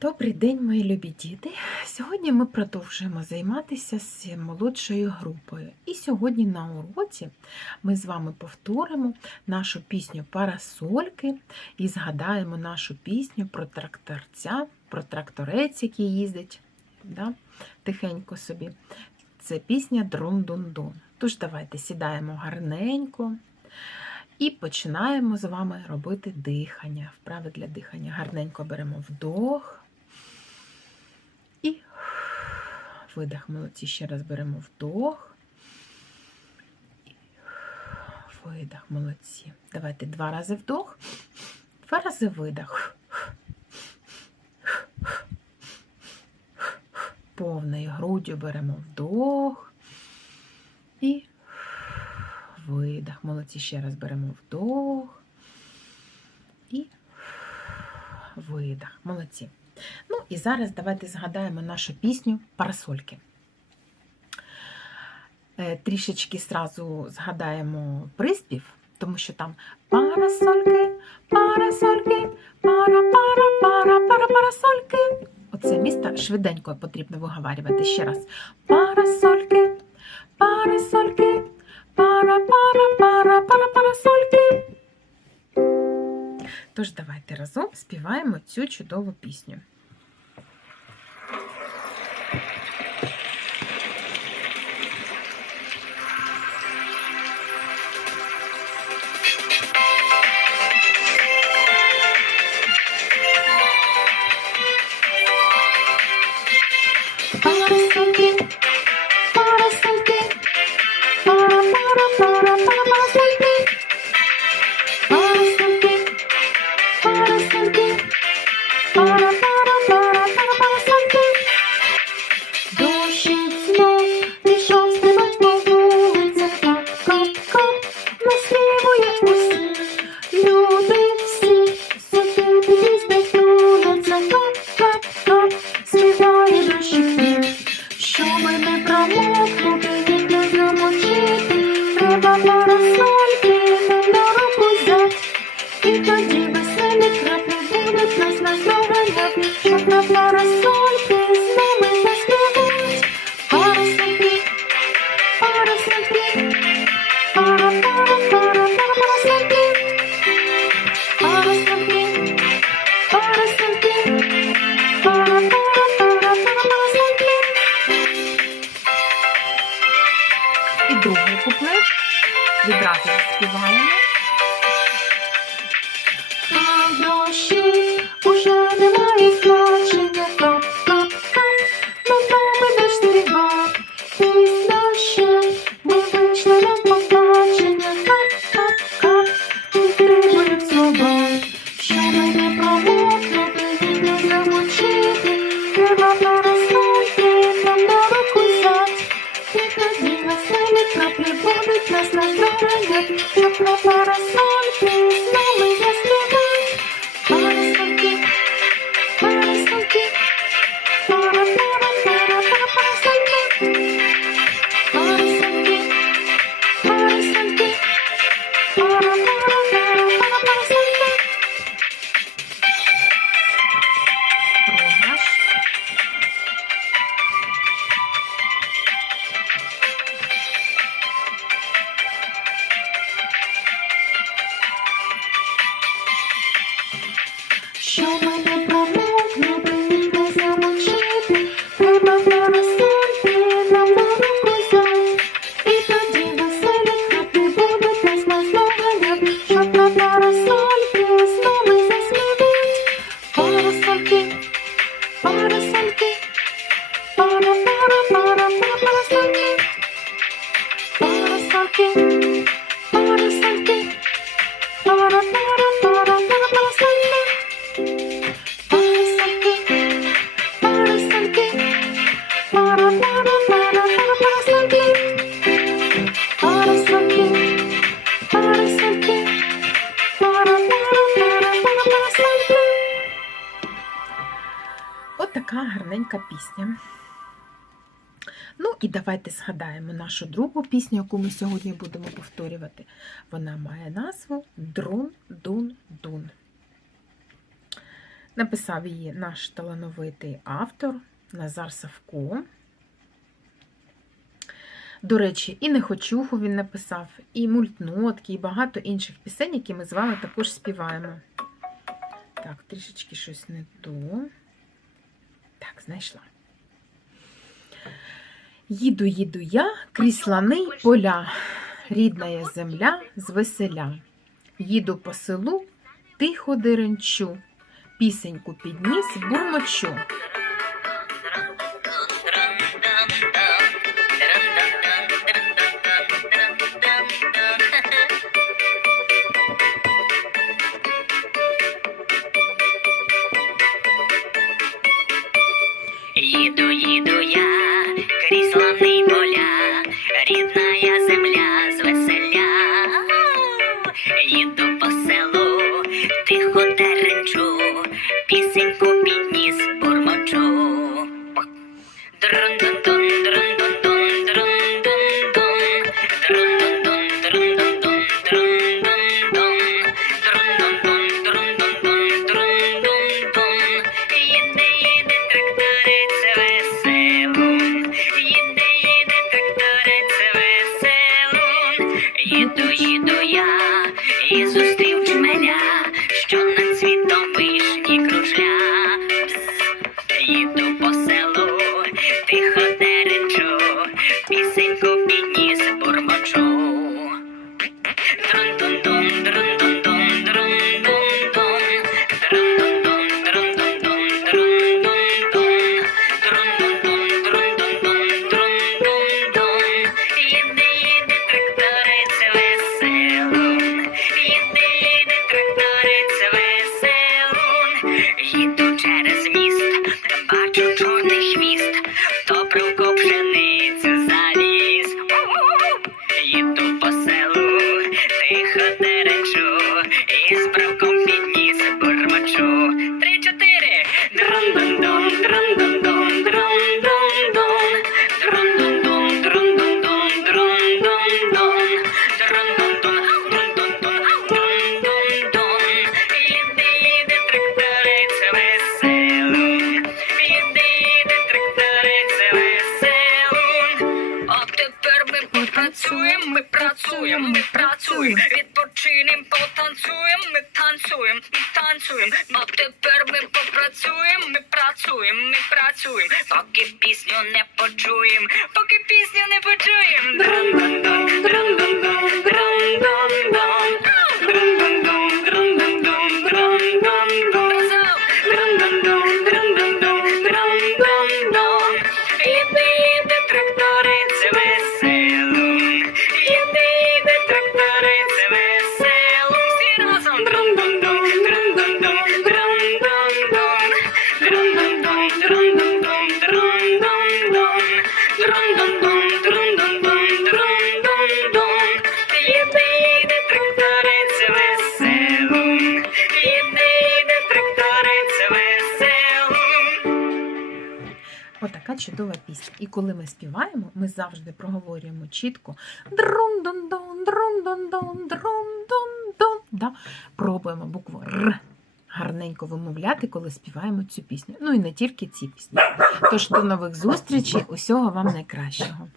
Добрий день, мої любі діти! Сьогодні ми продовжуємо займатися з молодшою групою. І сьогодні на уроці ми з вами повторимо нашу пісню Парасольки і згадаємо нашу пісню про тракторця, про тракторець, який їздить да, тихенько собі. Це пісня Друн-дун-дун. Тож давайте сідаємо гарненько. І починаємо з вами робити дихання. Вправи для дихання. Гарненько беремо вдох. Видих. Молодці. Ще раз беремо вдох. Видих. Молодці. Давайте два рази вдох, два рази видих. Повною груддю беремо вдох. І видих. Молодці. Ще раз беремо вдох. І видих. Молодці. Ну і зараз давайте згадаємо нашу пісню Парасольки. Е, Трішечки зразу згадаємо приспів, тому що там парасольки, парасольки, пара, пара, пара, пара, парасольки. Оце місто швиденько потрібно виговарювати ще раз. Парасольки, парасольки, пара, Тож давайте разом співаємо цю чудову пісню. Парасольки, будуть нас щоб на парасольки з нами заспівать. Парасольки, парасольки, пара, пара, пара, пара, парасольки. Парасольки, парасольки, пара, пара, пара, пара, парасольки. І другий куплет відразу заспіваємо. Хай дощі very small. Що мене промокнути, ніг замочити, треба парасольки нам на руку взять. І тоді веселі краплі будуть нас наздоганяти, щоб на парасольки з нами заспівать. Парасольки, парасольки, пара, пара, пара, пара, парасольки. Парасольки, парасольки, пара, пара, пара, така гарненька пісня. Ну і давайте згадаємо нашу другу пісню, яку ми сьогодні будемо повторювати. Вона має назву Друн-дун-дун. Написав її наш талановитий автор Назар Савко. До речі, і Нехочуху він написав, і мультнотки, і багато інших пісень, які ми з вами також співаємо. Так, трішечки щось не то. Знайшла. Їду, їду я крізь лани й поля, рідна я земля з веселя. Їду по селу, тихо деренчу, пісеньку підніс, бурмочу. Їду, їду я, і зустрів избран. Ми попрацюємо, ми працюємо, ми працюємо, поки пісню не почуємо, поки пісню не почуємо. Чудова пісня. І коли ми співаємо, ми завжди проговорюємо чітко друм дон дон друм дон дон друм дон дон Да? Пробуємо букву Р гарненько вимовляти, коли співаємо цю пісню. Ну і не тільки ці пісні. Тож до нових зустрічей, усього вам найкращого.